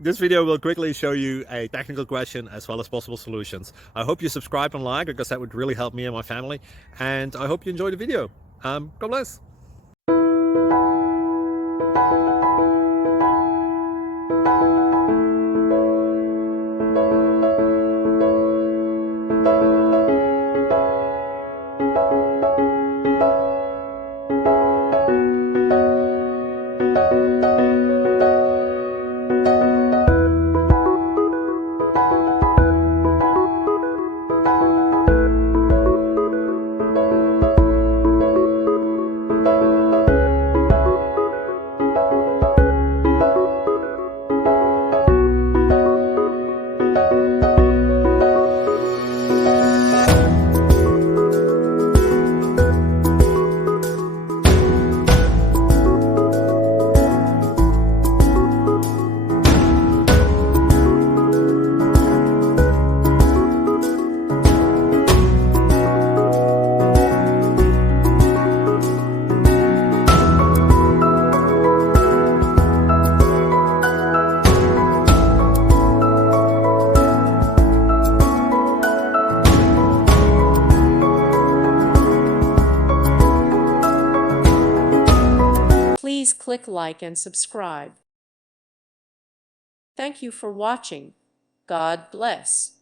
This video will quickly show you a technical question as well as possible solutions. I hope you subscribe and like, because that would really help me and my family. And I hope you enjoy the video. God bless. Please click like and subscribe. Thank you for watching. God bless.